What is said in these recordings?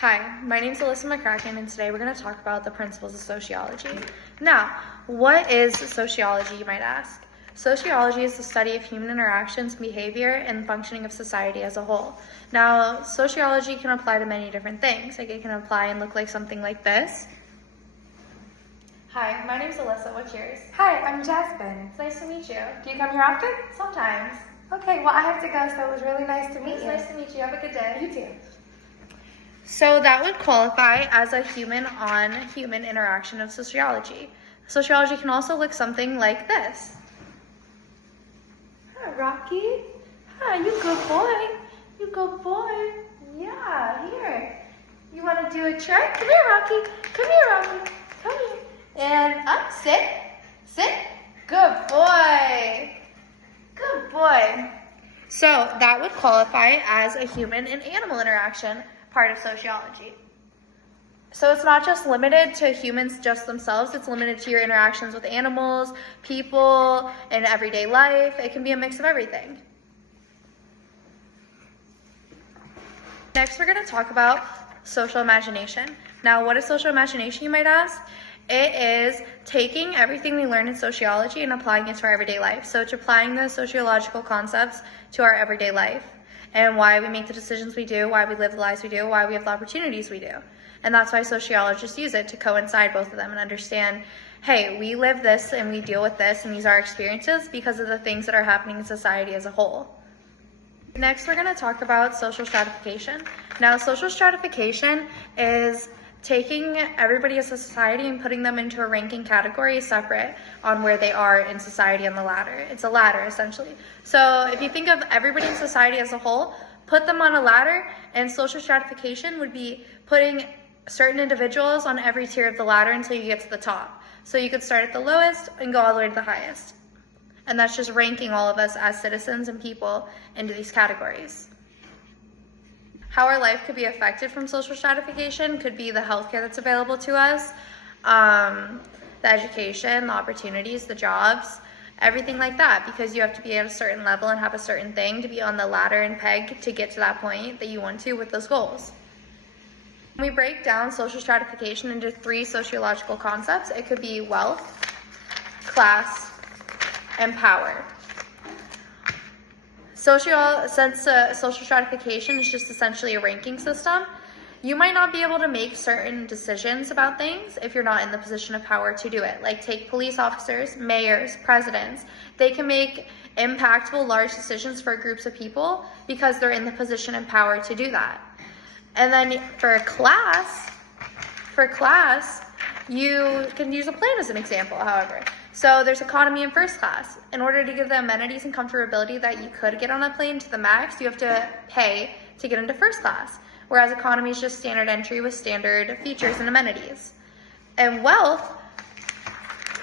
Hi, my name is Alyssa McCracken, and today we're going to talk about the principles of sociology. Now, what is sociology, you might ask? Sociology is the study of human interactions, behavior, and functioning of society as a whole. Now, sociology can apply to many different things. Like, it can apply and look like something like this. Hi, my name is Alyssa. What's yours? Hi, I'm Jasmine. It's nice to meet you. Do you come here often? Sometimes. Okay, well I have to go, so it was really nice to meet It's you. nice to meet you. Have a good day. You too. So that would qualify as a human-on-human interaction of sociology. Sociology can also look something like this. Hi, Rocky. Hi, you good boy. You good boy. Yeah, here. You want to do a trick? Come here, Rocky. Come here, Rocky. Come here. And up, sit. Sit. Good boy. Good boy. So that would qualify as a human and animal interaction part of sociology. So it's not just limited to humans just themselves, it's limited to your interactions with animals, people, in everyday life. It can be a mix of everything. Next, we're going to talk about social imagination. Now, what is social imagination, you might ask? It is taking everything we learn in sociology and applying it to our everyday life. So it's applying the sociological concepts to our everyday life and why we make the decisions we do, why we live the lives we do, why we have the opportunities we do. And that's why sociologists use it to coincide both of them and understand, hey, we live this and we deal with this and these are our experiences because of the things that are happening in society as a whole. Next, we're going to talk about social stratification. Now, social stratification is taking everybody as a society and putting them into a ranking category separate on where they are in society on the ladder. It's a ladder, essentially. So if you think of everybody in society as a whole, put them on a ladder, and social stratification would be putting certain individuals on every tier of the ladder until you get to the top. So you could start at the lowest and go all the way to the highest. And that's just ranking all of us as citizens and people into these categories. How our life could be affected from social stratification could be the healthcare that's available to us, the education, the opportunities, the jobs, everything like that, because you have to be at a certain level and have a certain thing to be on the ladder and peg to get to that point that you want to with those goals. When we break down social stratification into 3 sociological concepts, it could be wealth, class, and power. Since social stratification is just essentially a ranking system, you might not be able to make certain decisions about things if you're not in the position of power to do it. Like, take police officers, mayors, presidents. They can make impactful, large decisions for groups of people because they're in the position and power to do that. And then for class, you can use a plane as an example, however. So there's economy and first class. In order to give the amenities and comfortability that you could get on a plane to the max, you have to pay to get into first class. Whereas economy is just standard entry with standard features and amenities. And wealth,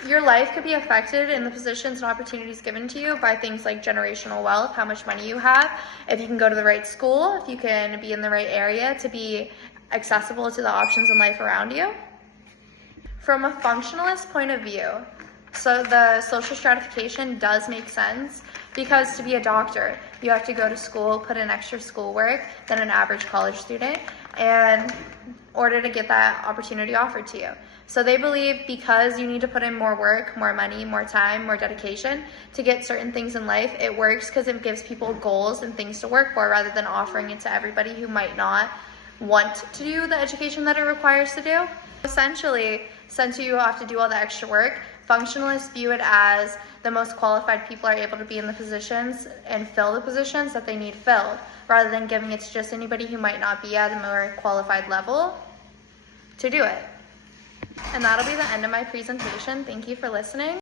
your life could be affected in the positions and opportunities given to you by things like generational wealth, how much money you have, if you can go to the right school, if you can be in the right area to be accessible to the options in life around you. From a functionalist point of view, so the social stratification does make sense because to be a doctor, you have to go to school, put in extra schoolwork than an average college student in order to get that opportunity offered to you. So they believe because you need to put in more work, more money, more time, more dedication to get certain things in life, it works because it gives people goals and things to work for rather than offering it to everybody who might not want to do the education that it requires to do. Essentially, since you have to do all the extra work, functionalists view it as the most qualified people are able to be in the positions and fill the positions that they need filled, rather than giving it to just anybody who might not be at a more qualified level to do it. And that'll be the end of my presentation. Thank you for listening.